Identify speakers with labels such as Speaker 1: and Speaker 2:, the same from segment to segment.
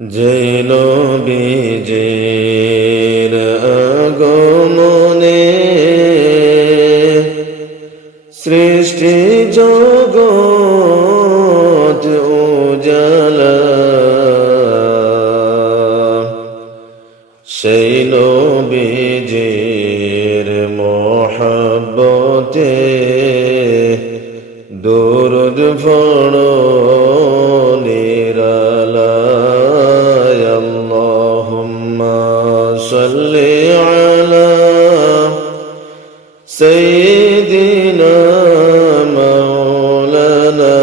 Speaker 1: জৈল বীজের আগমনে সৃষ্টি জগৎ উজালা। সেই নবীজির মহাব্বতে দুরুদ ফড়ো। سيدنا مولانا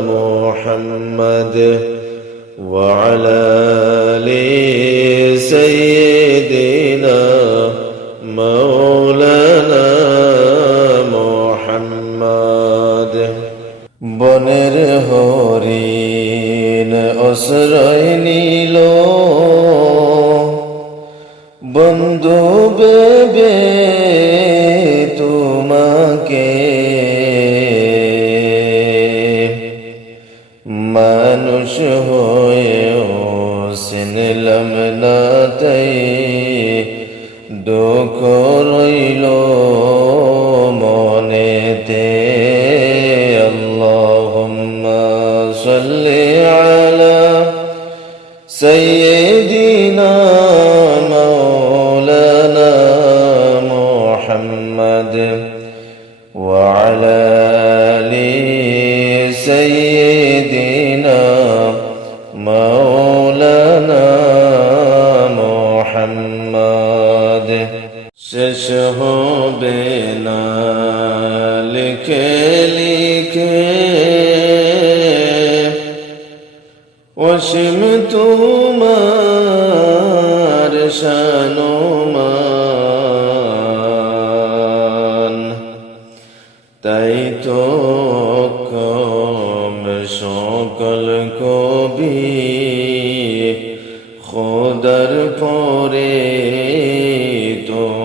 Speaker 1: محمد وعلى ال سيدنا مولانا محمد বনের হরিণ অশ্রয় নীল বন্ধু বেবে চিনলাম না তাই দুঃখ রইল মনেতে আল্লাহুম্মা সাল্লি আলা سيدنا مولانا محمد وعلى ال سيدنا مولانا হবে না। লিখে লিখে। অসীম তোমার শানুমান তাই তো কম সকল কবি খোদার পরে তোমার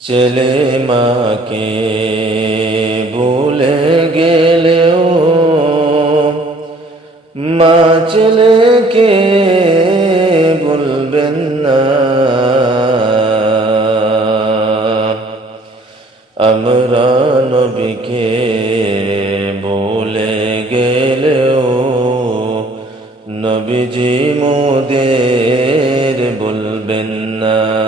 Speaker 1: ছেলে মাকে ভুলে গেলেও মা ছেলেকে বলবেন না। আমরা নবীকে বলে গেলেও নবীজি মোদের বলবেন না।